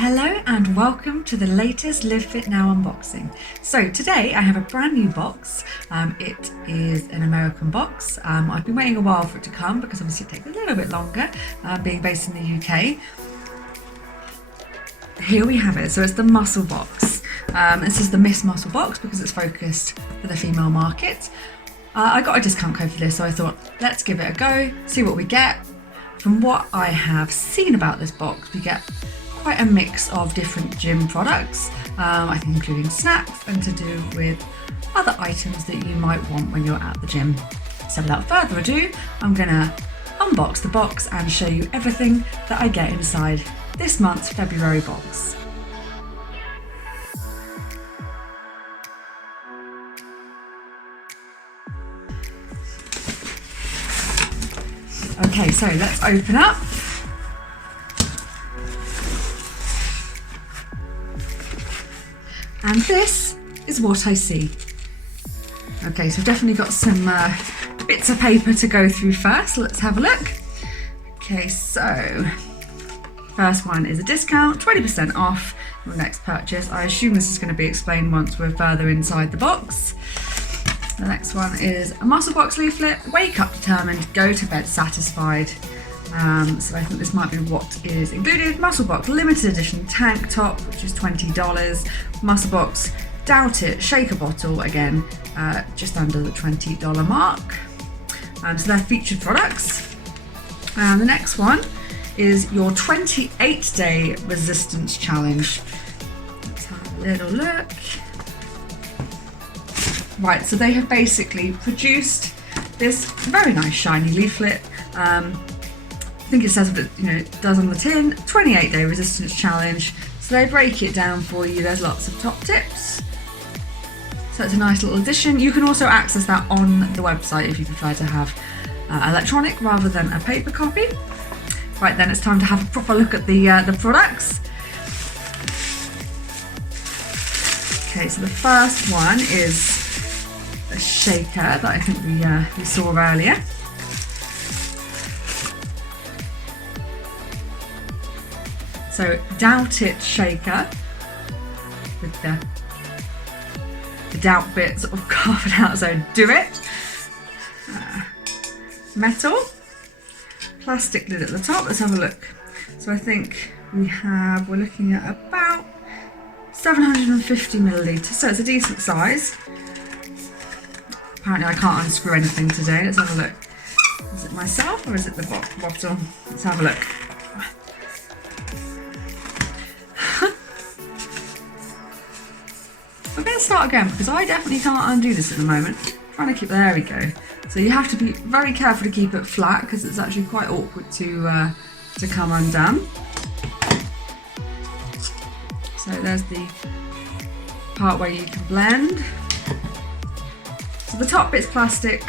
Hello and welcome to the latest LiveFitNow unboxing. So today I have a brand new box. It is an American box. I've been waiting a while for it to come because obviously it takes a little bit longer being based in the UK. Here we have it. So it's the MuscleBox. This is the Miss Muscle box because it's focused for the female market. I got a discount code for this, so I thought let's give it a go, see what we get. From what I have seen about this box, we get quite a mix of different gym products, I think including snacks and to do with other items that you might want when you're at the gym. So without further ado, I'm gonna unbox the box and show you everything that I get inside this month's February box. Okay, so let's open up. And this is what I see. Okay, so I've definitely got some bits of paper to go through first. Let's have a look. Okay, so first one is a discount, 20% off your next purchase. I assume this is going to be explained once we're further inside the box. The next one is a MuscleBox leaflet. Wake up determined, go to bed satisfied. So I think this might be what is included. MuscleBox limited edition tank top, which is $20. MuscleBox Doubt It shaker bottle, again, just under the $20 mark. So they're featured products. And the next one is your 28-day resistance challenge. Let's have a little look. Right, so they have basically produced this very nice shiny leaflet. I think it says that, it does on the tin, 28-day resistance challenge. So they break it down for you. There's lots of top tips. So it's a nice little addition. You can also access that on the website if you prefer to have electronic rather than a paper copy. Right, then it's time to have a proper look at the products. Okay, so the first one is a shaker that I think we saw earlier. So Doubt It shaker with the doubt bit sort of carved out, so do it. Metal, plastic lid at the top. Let's have a look. So I think we're looking at about 750 millilitres, so it's a decent size. Apparently I can't unscrew anything today. Let's have a look. Is it myself or is it the bottle? Let's have a look. We're going to start again because I definitely can't undo this at the moment. Trying to keep, there we go. So you have to be very careful to keep it flat because it's actually quite awkward to come undone. So there's the part where you can blend. So the top bit's plastic,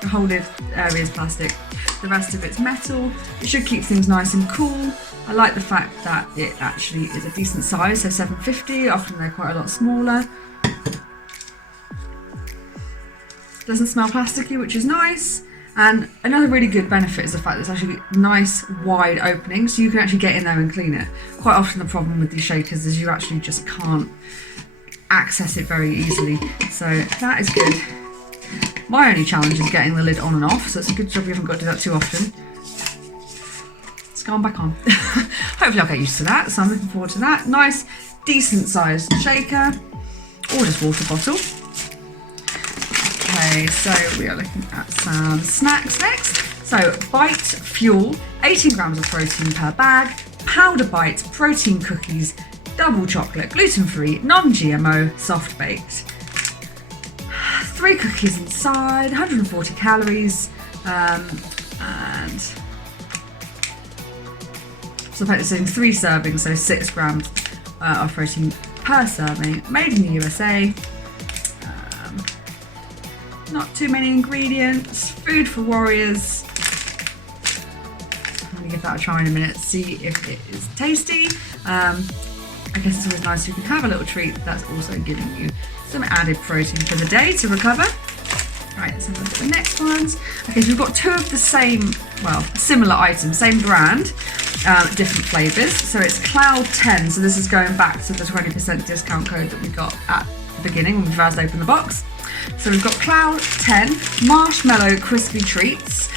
the whole lid area is plastic, the rest of it's metal. It should keep things nice and cool. I like the fact that it actually is a decent size, so 750, often they're quite a lot smaller. Doesn't smell plasticky, which is nice. And another really good benefit is the fact that it's actually nice wide opening, so you can actually get in there and clean it. Quite often the problem with these shakers is you actually just can't access it very easily, so that is good. My only challenge is getting the lid on and off, so it's a good job you haven't got to do that too often. It's gone back on. Hopefully I'll get used to that, so I'm looking forward to that. Nice, decent sized shaker, or just water bottle. Okay, so we are looking at some snacks next. So Bite Fuel, 18 grams of protein per bag, Powder Bite protein cookies, double chocolate, gluten-free, non-GMO, soft-baked. 3 cookies inside, 140 calories, and so it's in 3 servings, so 6 grams of protein per serving. Made in the USA. Not too many ingredients. Food for warriors. I'm gonna give that a try in a minute, see if it is tasty. I guess it's always nice you can have a little treat that's also giving you some added protein for the day to recover. Right, let's have a look at the next ones. Okay, so we've got 2 of the same, well, similar items, same brand. different flavours. So it's Cloud 10, so this is going back to the 20% discount code that we got at the beginning when we first opened the box. So we've got Cloud 10 Marshmallow Crispy Treats,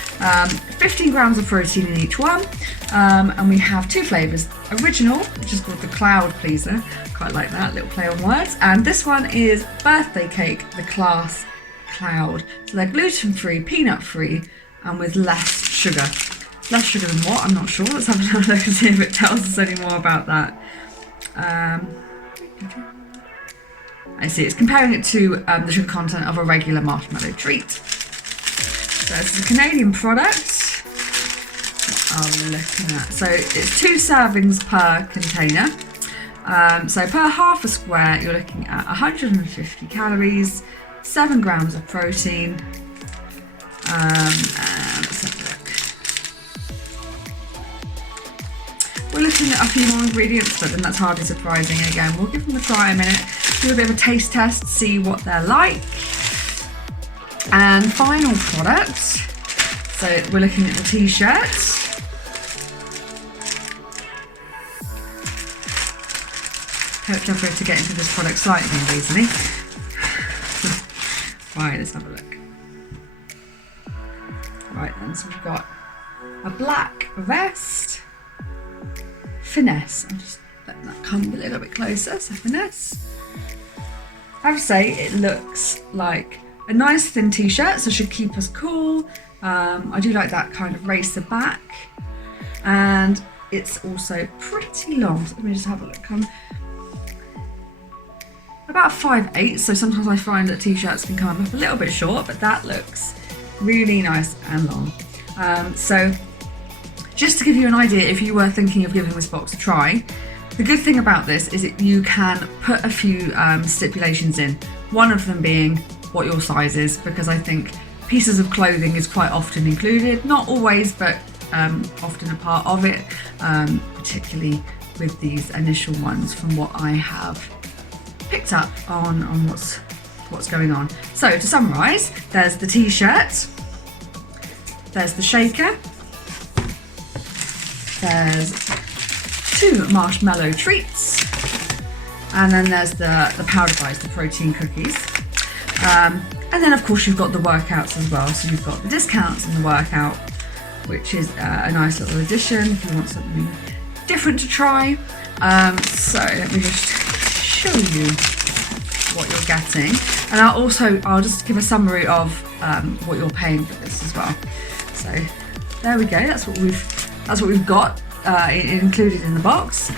15 grams of protein in each one, and we have 2 flavours. Original, which is called the Cloud Pleaser, quite like that, little play on words, and this one is Birthday Cake, the Class Cloud. So they're gluten-free, peanut-free, and with less sugar. Less sugar than what? I'm not sure. Let's have another look and see if it tells us any more about that. I see, it's comparing it to the sugar content of a regular marshmallow treat. So this is a Canadian product. What are we looking at? So it's 2 servings per container. So per half a square, you're looking at 150 calories, 7 grams of protein, and let's have a look. We're looking at a few more ingredients, but then that's hardly surprising. Again, we'll give them a try a minute, do a bit of a taste test, see what they're like. And final product, so we're looking at the t-shirt. Hope you're able to get into this product slightly more easily. Right, let's have a look. Right then, so we've got a black vest. Finesse. I'll just let that come a little bit closer. So Finesse. I have to say, it looks like a nice thin t-shirt, so should keep us cool. I do like that kind of racer back, and it's also pretty long. So let me just have a look. I'm about 5'8", so sometimes I find that t-shirts can come up a little bit short, but that looks really nice and long. So just to give you an idea, if you were thinking of giving this box a try, the good thing about this is that you can put a few stipulations in. One of them being what your size is, because I think pieces of clothing is quite often included, not always, but often a part of it, particularly with these initial ones from what I have picked up on what's going on. So to summarise, there's the t-shirt, there's the shaker, there's 2 marshmallow treats, and then there's the powderised, the protein cookies. And then of course you've got the workouts as well. So you've got the discounts and the workout, which is a nice little addition if you want something different to try. So let me just show you what you're getting. And I'll just give a summary of what you're paying for this as well. So there we go, that's what we've got included in the box.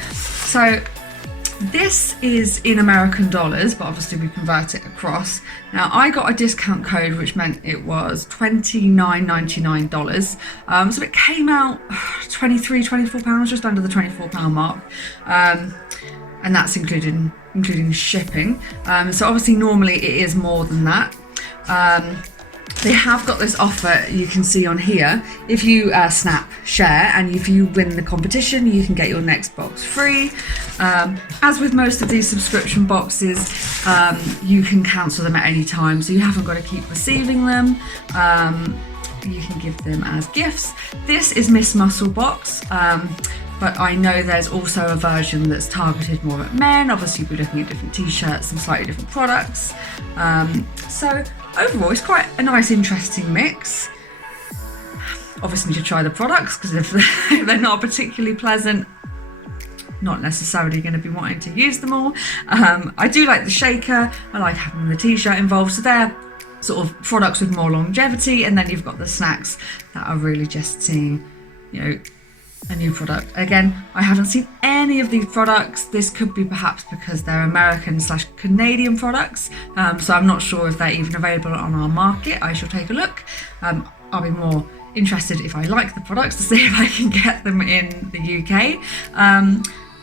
So this is in American dollars, but obviously we convert it across. Now I got a discount code which meant it was $29.99. So it came out £24, just under the £24 mark. And that's including shipping. So obviously normally it is more than that. They have got this offer you can see on here. If you snap share and if you win the competition, you can get your next box free. As with most of these subscription boxes, you can cancel them at any time, so you haven't got to keep receiving them. You can give them as gifts. This is Miss MuscleBox, but I know there's also a version that's targeted more at men. Obviously we're looking at different t-shirts and slightly different products. So overall it's quite a nice, interesting mix. Obviously you should try the products, because if they're not particularly pleasant, not necessarily going to be wanting to use them all. I do like the shaker. I like having the t-shirt involved. So they're sort of products with more longevity, and then you've got the snacks that are really just seeing, you know, a new product. Again, I haven't seen any of these products. This could be perhaps because they're American/Canadian products, so I'm not sure if they're even available on our market. I shall take a look. I'll be more interested if I like the products to see if I can get them in the UK.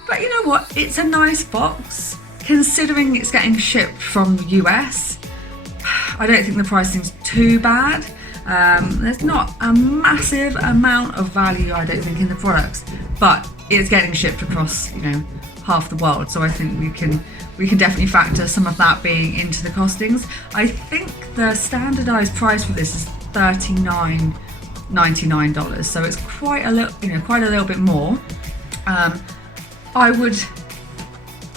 But you know what, it's a nice box considering it's getting shipped from the US. I don't think the pricing's too bad. There's not a massive amount of value, I don't think, in the products, but it's getting shipped across, you know, half the world. So I think we can definitely factor some of that being into the costings. I think the standardized price for this is $39.99, so it's quite a little bit more. I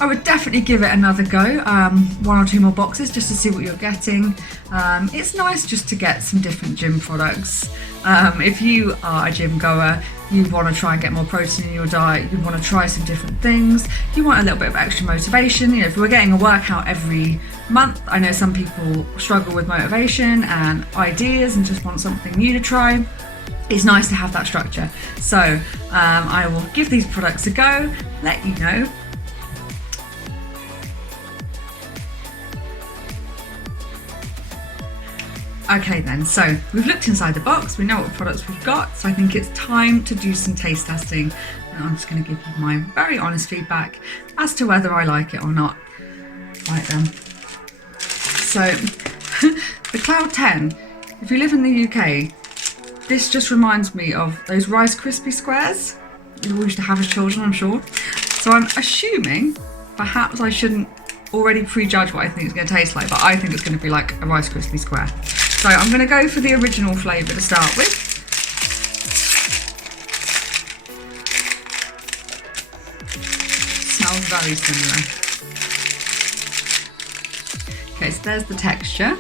would definitely give it another go, 1 or 2 more boxes just to see what you're getting. It's nice just to get some different gym products. If you are a gym goer, you want to try and get more protein in your diet, you want to try some different things, you want a little bit of extra motivation. You know, if we're getting a workout every month, I know some people struggle with motivation and ideas and just want something new to try. It's nice to have that structure. So I will give these products a go, let you know. Okay then, so we've looked inside the box, we know what products we've got, so I think it's time to do some taste testing, and I'm just going to give you my very honest feedback as to whether I like it or not. Right then. So, the Cloud 10, if you live in the UK, this just reminds me of those Rice Krispie squares you all used to have as children, I'm sure. So I'm assuming perhaps I shouldn't already prejudge what I think it's going to taste like, but I think it's going to be like a Rice Krispie square. So I'm going to go for the original flavour to start with. Smells very similar. Okay, so there's the texture.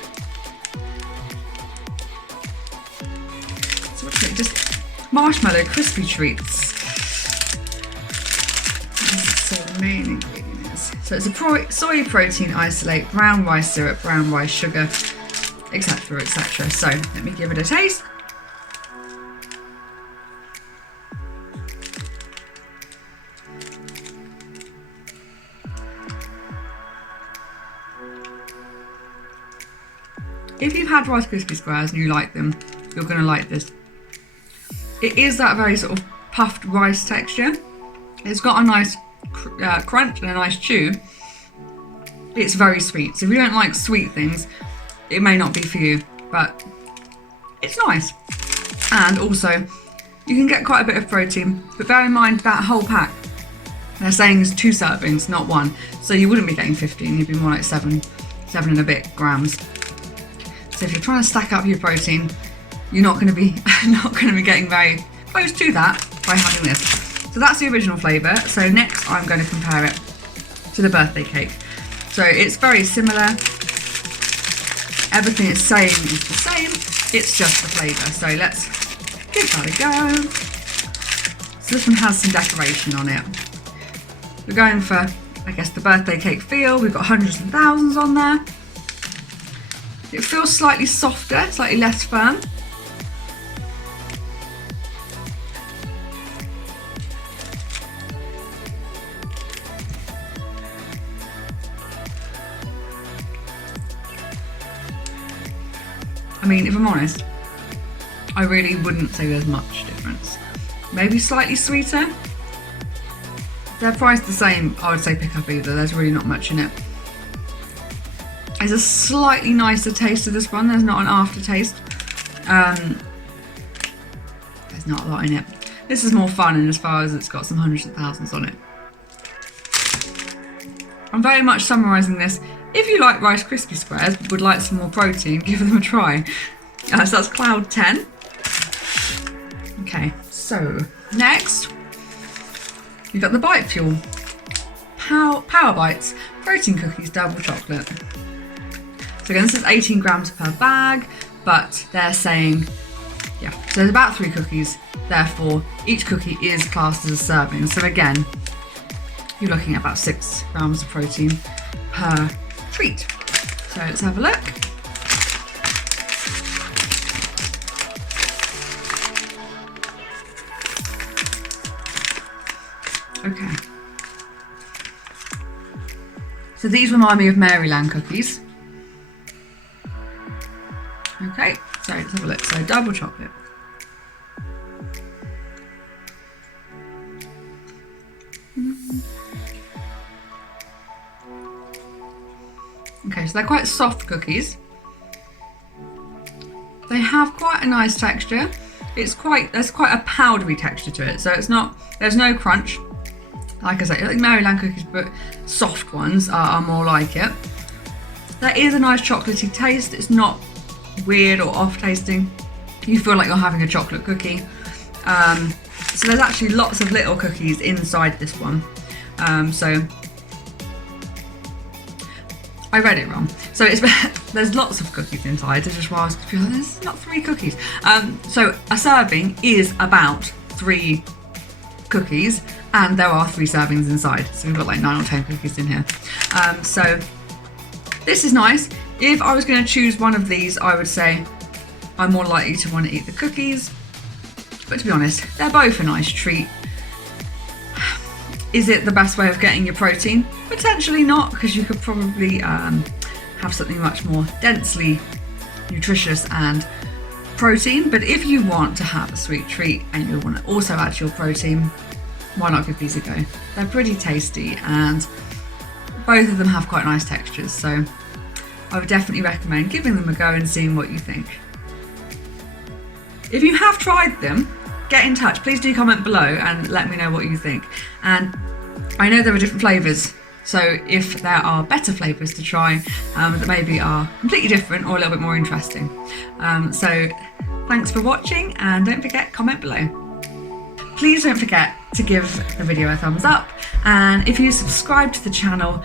So what's it? Just marshmallow crispy treats. So the main ingredient is. So it's a soy protein isolate, brown rice syrup, brown rice sugar, etc, etc. So let me give it a taste. If you've had Rice Krispie squares and you like them, you're going to like this. It is that very sort of puffed rice texture. It's got a nice crunch and a nice chew. It's very sweet, so if you don't like sweet things, it may not be for you, but it's nice. And also, you can get quite a bit of protein, but bear in mind that whole pack, they're saying is 2 servings, not 1. So you wouldn't be getting 15, you'd be more like 7 and a bit grams. So if you're trying to stack up your protein, you're not going to be getting very close to that by having this. So that's the original flavour. So next I'm going to compare it to the birthday cake. So it's very similar. Everything it's saying is the same, it's just the flavour. So let's give that a go. So this one has some decoration on it. We're going for, I guess, the birthday cake feel. We've got hundreds and thousands on there. It feels slightly softer, slightly less firm. I mean, if I'm honest, I really wouldn't say there's much difference. Maybe slightly sweeter. They're priced the same, I would say pick up either. There's really not much in it. There's a slightly nicer taste to this one. There's not an aftertaste. There's not a lot in it. This is more fun in as far as it's got some hundreds of thousands on it. I'm very much summarising this. If you like Rice Krispie squares but would like some more protein, give them a try. So that's Cloud 10. Okay, so next you've got the Bite Fuel Power Bites Protein Cookies Double Chocolate. So again, this is 18 grams per bag, but they're saying, yeah, so there's about 3 cookies, therefore each cookie is classed as a serving. So again, you're looking at about 6 grams of protein per treat. So let's have a look. Okay. So these remind me of Maryland cookies. Okay, so let's have a look. So double chocolate. Okay, so they're quite soft cookies. They have quite a nice texture. There's quite a powdery texture to it. So there's no crunch. Like I say, like Maryland cookies, but soft ones are more like it. There is a nice chocolatey taste. It's not weird or off tasting. You feel like you're having a chocolate cookie. So there's actually lots of little cookies inside this one. So I read it wrong. So there's lots of cookies inside. I just was like, there's not 3 cookies. So a serving is about 3 cookies, and there are 3 servings inside. So we've got like 9 or 10 cookies in here. So this is nice. If I was going to choose one of these, I would say I'm more likely to want to eat the cookies. But to be honest, they're both a nice treat. Is it the best way of getting your protein? Potentially not, because you could probably have something much more densely nutritious and protein. But if you want to have a sweet treat and you want to also add your protein, why not give these a go? They're pretty tasty, and both of them have quite nice textures. So I would definitely recommend giving them a go and seeing what you think. If you have tried them, get in touch. Please do comment below and let me know what you think. And I know there are different flavours, so if there are better flavours to try that maybe are completely different or a little bit more interesting. So thanks for watching, and don't forget, comment below. Please don't forget to give the video a thumbs up, and if you subscribe to the channel,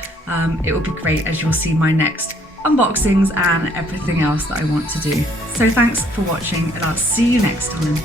it will be great, as you'll see my next unboxings and everything else that I want to do. So thanks for watching, and I'll see you next time.